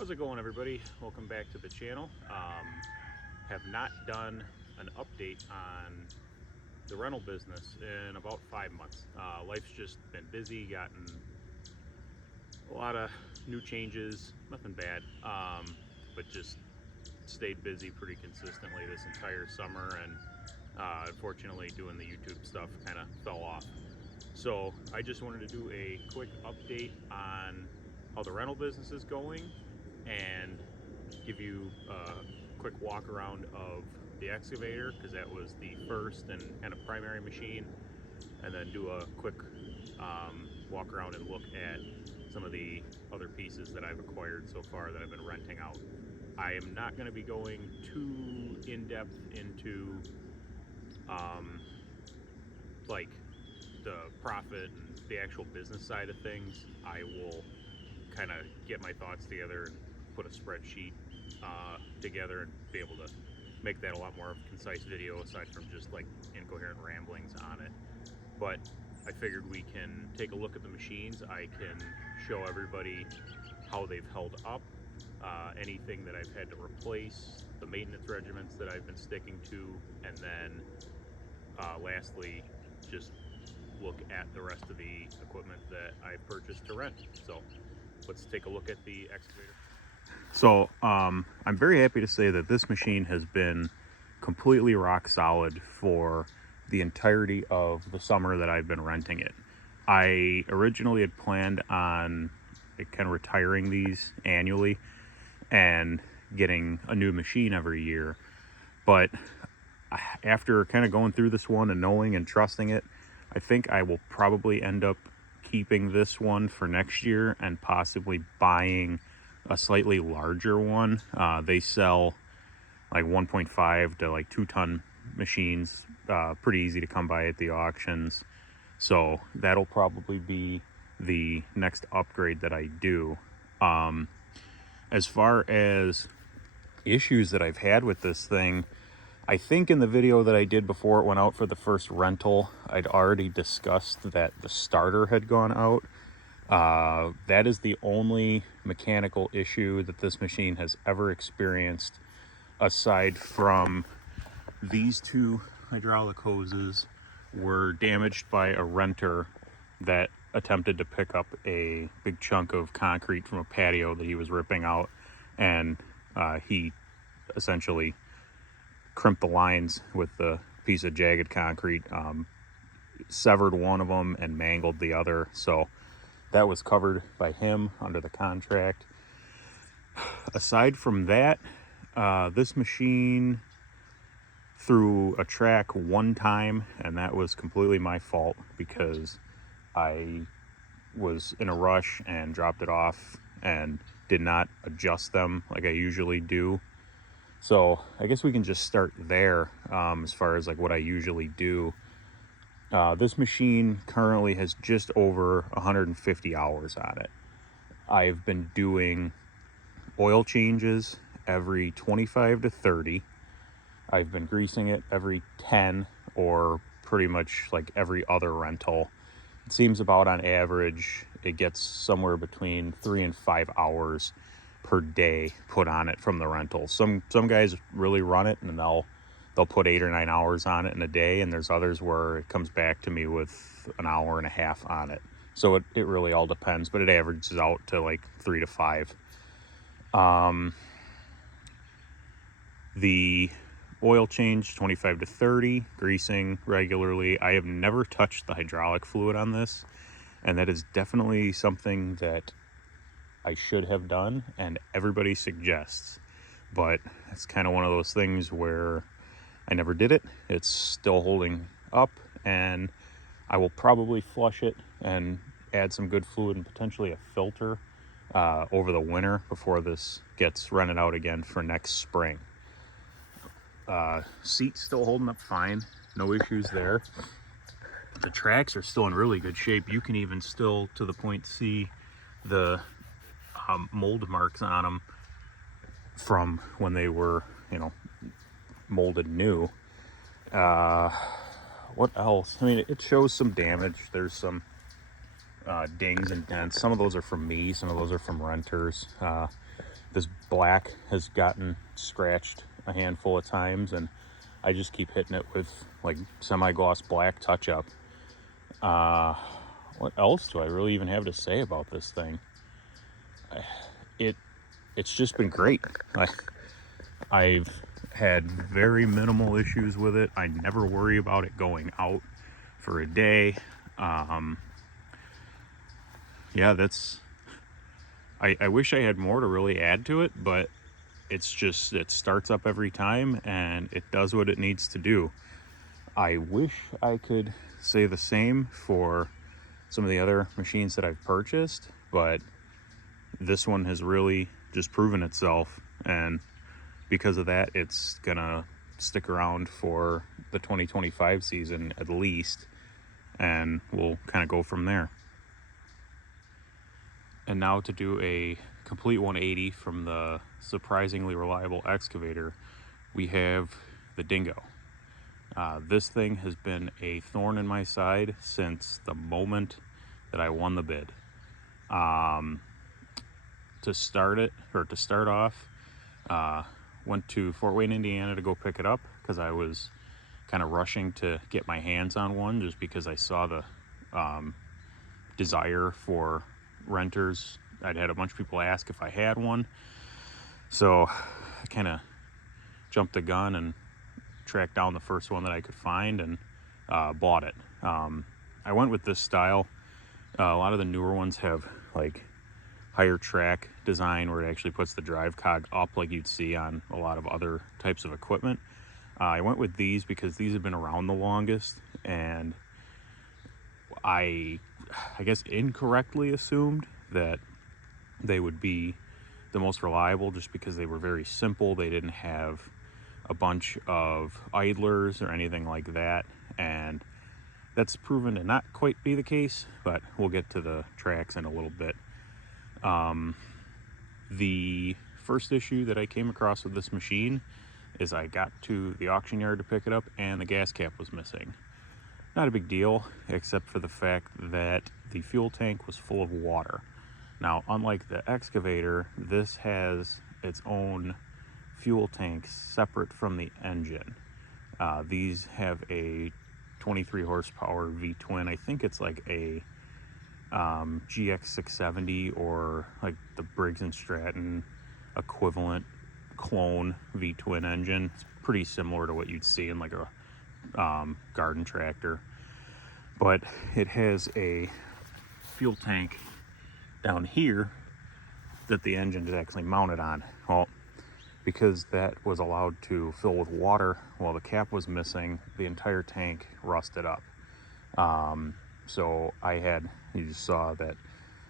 How's it going, everybody? Welcome back to the channel. Have not done an update on the rental business in about 5 months. Life's just been busy, gotten a lot of new changes, nothing bad, but just stayed busy pretty consistently this entire summer, and unfortunately doing the YouTube stuff kind of fell off. So I just wanted to do a quick update on how the rental business is going and give you a quick walk around of the excavator, because that was the first and kind of primary machine, and then do a quick walk around and look at some of the other pieces that I've acquired so far that I've been renting out. I am not going to be going too in-depth into like the profit and the actual business side of things. I will kind of get my thoughts together and put a spreadsheet together and be able to make that a lot more of a concise video aside from just like incoherent ramblings on it. But I figured we can take a look at the machines. I can show everybody how they've held up, anything that I've had to replace, the maintenance regimens that I've been sticking to, and then lastly, just look at the rest of the equipment that I've purchased to rent. So let's take a look at the excavator. So I'm very happy to say that this machine has been completely rock solid for the entirety of the summer that I've been renting it. I originally had planned on kind of retiring these annually and getting a new machine every year, but after kind of going through this one and knowing and trusting it, I think I will probably end up keeping this one for next year and possibly buying a slightly larger one. They sell like 1.5 to like 2-ton machines, pretty easy to come by at the auctions. So that'll probably be the next upgrade that I do. As far as issues that I've had with this thing, I think in the video that I did before it went out for the first rental, I'd already discussed that the starter had gone out. That is the only mechanical issue that this machine has ever experienced, aside from these two hydraulic hoses were damaged by a renter that attempted to pick up a big chunk of concrete from a patio that he was ripping out, and he essentially crimped the lines with the piece of jagged concrete, severed one of them and mangled the other. So that was covered by him under the contract. Aside from that, this machine threw a track one time, and that was completely my fault because I was in a rush and dropped it off and did not adjust them like I usually do. So I guess we can just start there. As far as like what I usually do, this machine currently has just over 150 hours on it. I've been doing oil changes every 25 to 30. I've been greasing it every 10, or pretty much like every other rental. It seems about on average it gets somewhere between 3 and 5 hours per day put on it from the rental. Some guys really run it and they'll put 8 or 9 hours on it in a day, and there's others where it comes back to me with an hour and a half on it. So it really all depends, but it averages out to like 3 to 5. The oil change 25 to 30, greasing regularly. I have never touched the hydraulic fluid on this, and that is definitely something that I should have done and everybody suggests, but it's kind of one of those things where I never did it. It's still holding up, and I will probably flush it and add some good fluid and potentially a filter over the winter before this gets rented out again for next spring. Seat's still holding up fine, no issues there. The tracks are still in really good shape. You can even still, to the point, see the mold marks on them from when they were, molded new. What else? I mean, it shows some damage. There's some dings and dents. Some of those are from me, some of those are from renters. this black has gotten scratched a handful of times, and I just keep hitting it with like semi-gloss black touch-up. What else do I really even have to say about this thing? It's just been great. I've had very minimal issues with it. I never worry about it going out for a day. Yeah, I wish I had more to really add to it, but it's just, it starts up every time and it does what it needs to do. I wish I could say the same for some of the other machines that I've purchased, but this one has really just proven itself, and because of that, it's gonna stick around for the 2025 season at least, and we'll kind of go from there. And now to do a complete 180 from the surprisingly reliable Excavator, we have the Dingo. This thing has been a thorn in my side since the moment that I won the bid. To start off, went to Fort Wayne, Indiana to go pick it up because I was kind of rushing to get my hands on one just because I saw the desire for renters. I'd had a bunch of people ask if I had one, so I kind of jumped the gun and tracked down the first one that I could find and bought it. I went with this style. A lot of the newer ones have like higher track design where it actually puts the drive cog up like you'd see on a lot of other types of equipment. I went with these because these have been around the longest, and I guess incorrectly assumed that they would be the most reliable just because they were very simple. They didn't have a bunch of idlers or anything like that, and that's proven to not quite be the case, but we'll get to the tracks in a little bit. The first issue that I came across with this machine is I got to the auction yard to pick it up and the gas cap was missing. Not a big deal, except for the fact that the fuel tank was full of water. Now, unlike the Excavator, this has its own fuel tank separate from the engine. These have a 23 horsepower V-twin. I think it's like a GX670 or like the Briggs & Stratton equivalent clone V-twin engine. It's pretty similar to what you'd see in like a garden tractor, but it has a fuel tank down here that the engine is actually mounted on. Well, because that was allowed to fill with water while the cap was missing, the entire tank rusted up. So you just saw that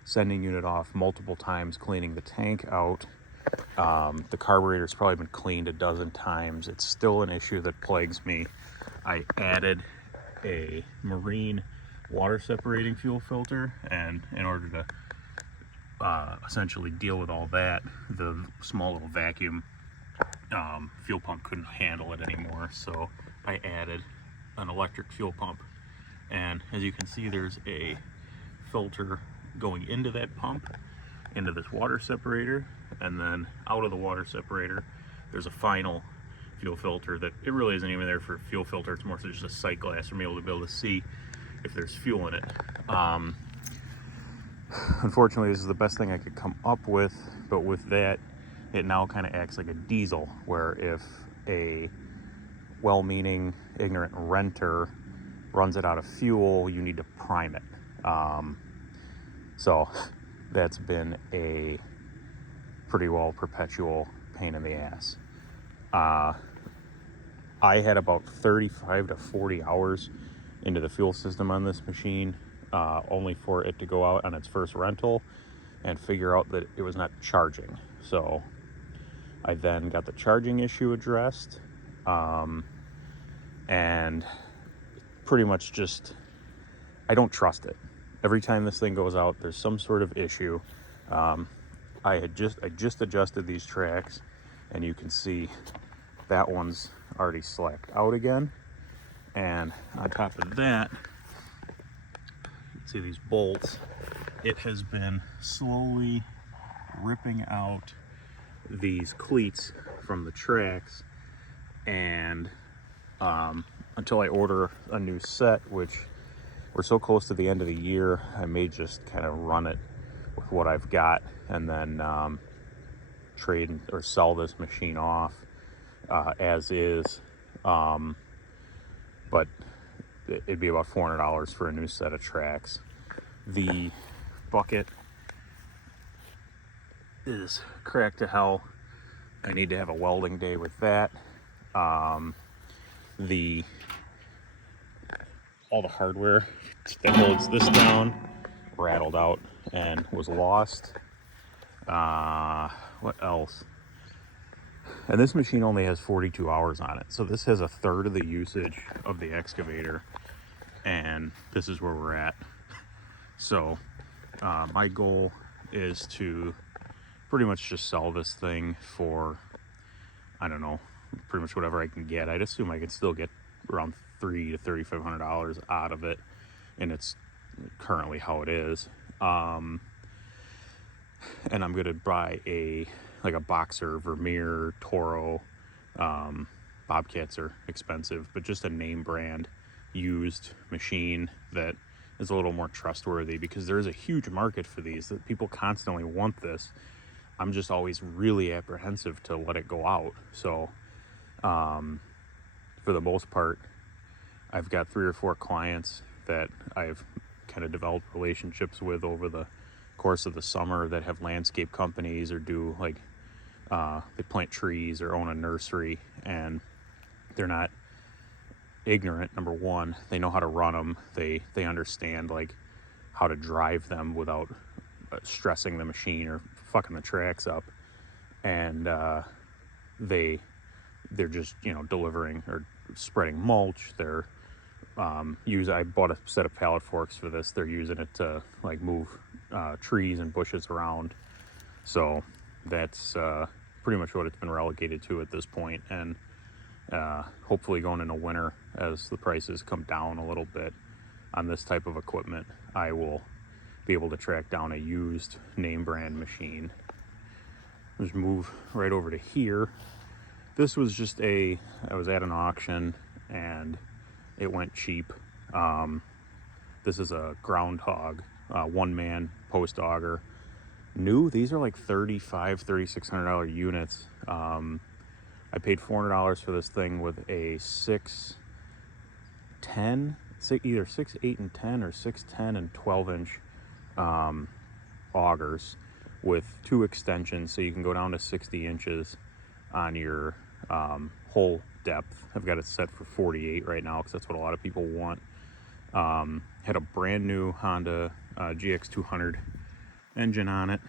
sending unit off multiple times, cleaning the tank out. The carburetor's probably been cleaned a dozen times. It's still an issue that plagues me. I added a marine water separating fuel filter, and in order to essentially deal with all that, the small little vacuum fuel pump couldn't handle it anymore, so I added an electric fuel pump. And as you can see, there's a filter going into that pump, into this water separator, and then out of the water separator there's a final fuel filter that it really isn't even there for a fuel filter. It's more so just a sight glass for me to be able to see if there's fuel in it. Unfortunately, this is the best thing I could come up with, but with that, it now kind of acts like a diesel, where if a well-meaning ignorant renter runs it out of fuel, you need to prime it. So that's been a pretty well perpetual pain in the ass. I had about 35 to 40 hours into the fuel system on this machine, only for it to go out on its first rental and figure out that it was not charging. So I then got the charging issue addressed, and pretty much just, I don't trust it. Every time this thing goes out, there's some sort of issue. I just adjusted these tracks, and you can see that one's already slacked out again. And on top of that, you can see these bolts. It has been slowly ripping out these cleats from the tracks, and until I order a new set, which we're so close to the end of the year, I may just kind of run it with what I've got and then trade or sell this machine off as is. But it'd be about $400 for a new set of tracks. The bucket is cracked to hell. I need to have a welding day with that. All the hardware that holds this down rattled out and was lost. What else? And this machine only has 42 hours on it, so this has a third of the usage of the excavator, and this is where we're at. So my goal is to pretty much just sell this thing for, I don't know, pretty much whatever I can get. I'd assume I could still get around $300 to $3,500 out of it, and it's currently how it is. And I'm gonna buy a Boxer, Vermeer, Toro. Bobcats are expensive, but just a name brand used machine that is a little more trustworthy, because there is a huge market for these, that people constantly want this. I'm just always really apprehensive to let it go out. So for the most part, I've got 3 or 4 clients that I've kind of developed relationships with over the course of the summer that have landscape companies or do they plant trees or own a nursery, and they're not ignorant. Number one, they know how to run them. They understand how to drive them without stressing the machine or fucking the tracks up, and they're just delivering or spreading mulch. They're I bought a set of pallet forks for this. They're using it to move trees and bushes around. So that's pretty much what it's been relegated to at this point. And hopefully going into winter, as the prices come down a little bit on this type of equipment, I will be able to track down a used name brand machine. Just move right over to here. This was just I was at an auction and it went cheap. This is a groundhog, one-man post auger. New, these are like $3,500, $3,600 units. I paid $400 for this thing with a 6'10", either 6'8" and 10 or 6'10" and 12-inch augers with 2 extensions, so you can go down to 60 inches on your hole depth. I've got it set for 48 right now because that's what a lot of people want. Had a brand new Honda GX200 engine on it.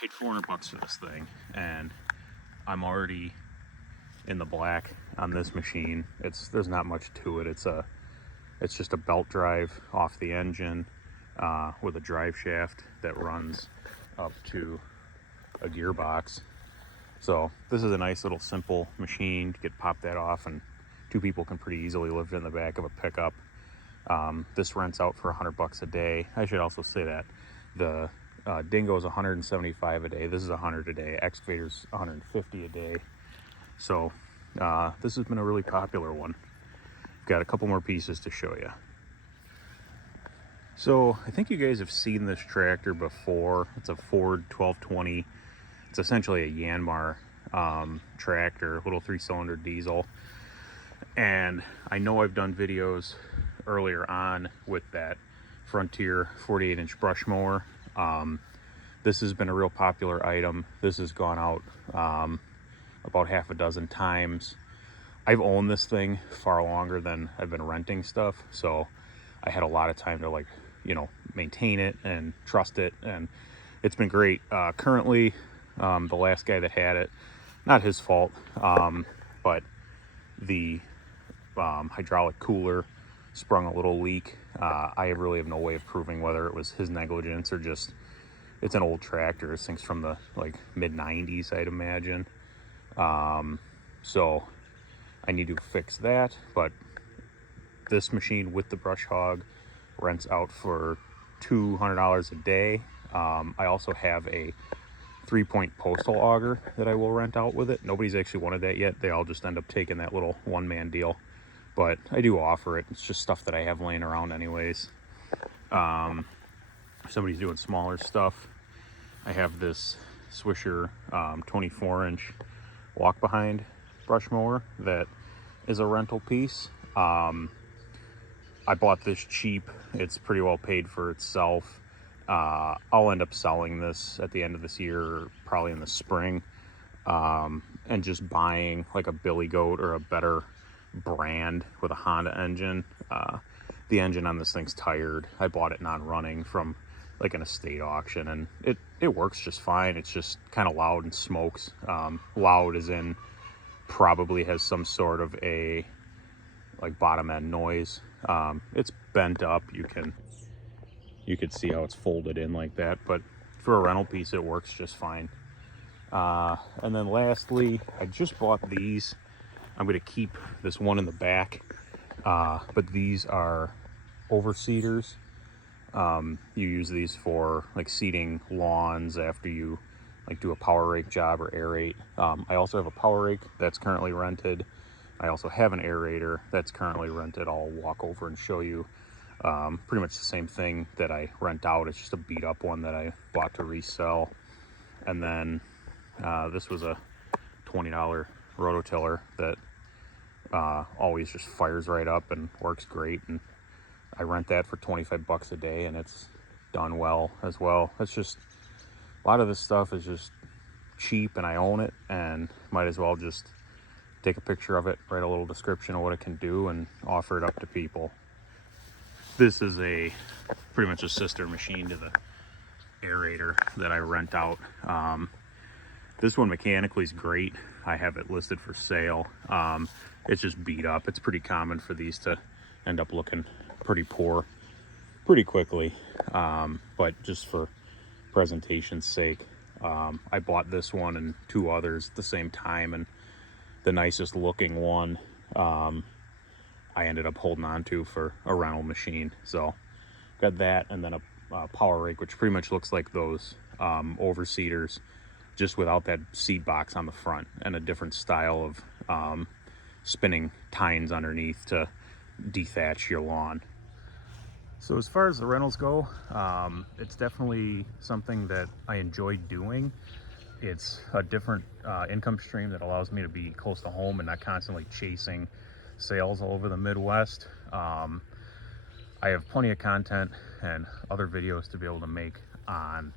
Paid $400 for this thing, and I'm already in the black on this machine. There's not much to it. It's just a belt drive off the engine with a drive shaft that runs up to a gearbox. So this is a nice little simple machine. You could pop that off and 2 people can pretty easily lift it in the back of a pickup. This rents out for $100 a day. I should also say that the Dingo is $175 a day. This is $100 a day. Excavator's $150 a day. So this has been a really popular one. I've got a couple more pieces to show you. So I think you guys have seen this tractor before. It's a Ford 1220. It's essentially a Yanmar tractor, little 3-cylinder diesel. And I know I've done videos earlier on with that Frontier 48-inch brush mower. This has been a real popular item. This has gone out about half a dozen times. I've owned this thing far longer than I've been renting stuff, so I had a lot of time to maintain it and trust it, and it's been great. Currently, the last guy that had it, not his fault, but the hydraulic cooler sprung a little leak. I really have no way of proving whether it was his negligence or just, it's an old tractor. This thing's from the mid-90s, I'd imagine. So I need to fix that, but this machine with the brush hog rents out for $200 a day. I also have a 3-point postal auger that I will rent out with it. Nobody's actually wanted that yet. They all just end up taking that little one-man deal. But I do offer it. It's just stuff that I have laying around anyways. If somebody's doing smaller stuff, I have this Swisher 24-inch walk-behind brush mower that is a rental piece. I bought this cheap. It's pretty well paid for itself. I'll end up selling this at the end of this year, probably in the spring, and just buying like a Billy Goat or a better brand with a Honda engine. The engine on this thing's tired. I bought it non-running from like an estate auction, and it works just fine. It's just kind of loud and smokes. Loud as in probably has some sort of a like bottom end noise. It's bent up. You could see how it's folded in like that, but for a rental piece it works just fine. And then lastly, I just bought these. I'm going to keep this one in the back, but these are overseeders. You use these for like seeding lawns after you like do a power rake job or aerate. I also have a power rake that's currently rented. I also have an aerator that's currently rented. I'll walk over and show you. Pretty much the same thing that I rent out. It's just a beat up one that I bought to resell. And then this was a $20 rototiller that always just fires right up and works great. And I rent that for 25 bucks a day, and it's done well as well. It's just, a lot of this stuff is just cheap and I own it, and might as well just take a picture of it, write a little description of what it can do, and offer it up to people. This is pretty much a sister machine to the aerator that I rent out. This one mechanically is great. I have it listed for sale. It's just beat up. It's pretty common for these to end up looking pretty poor pretty quickly, but just for presentation's sake, I bought this one and 2 others at the same time, and the nicest looking one I ended up holding on to for a rental machine. So got that, and then a power rake, which pretty much looks like those overseeders, just without that seed box on the front, and a different style of spinning tines underneath to dethatch your lawn. So as far as the rentals go, it's definitely something that I enjoy doing. It's a different income stream that allows me to be close to home and not constantly chasing sales all over the Midwest. I have plenty of content and other videos to be able to make on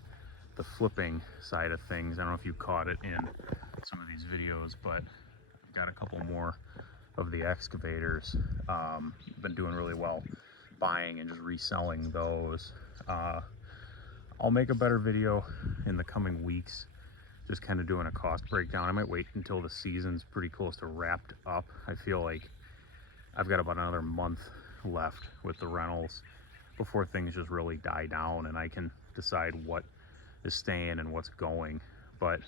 the flipping side of things. I don't know if you caught it in some of these videos, but I've got a couple more of the excavators. Been doing really well buying and just reselling those. I'll make a better video in the coming weeks, just kind of doing a cost breakdown. I might wait until the season's pretty close to wrapped up. I feel like I've got about another month left with the rentals before things just really die down and I can decide what is staying and what's going. But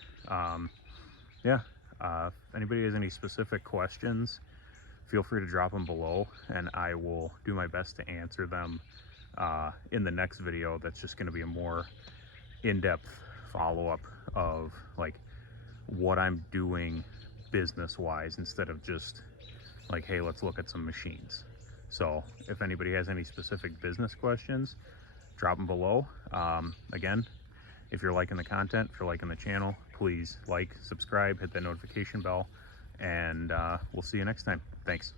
yeah, if anybody has any specific questions, feel free to drop them below, and I will do my best to answer them in the next video. That's just going to be a more in-depth follow-up of like what I'm doing business-wise, instead of just like, hey, let's look at some machines. So if anybody has any specific business questions, drop them below. Again, if you're liking the content, if you're liking the channel, please like, subscribe, hit that notification bell, and we'll see you next time. Thanks.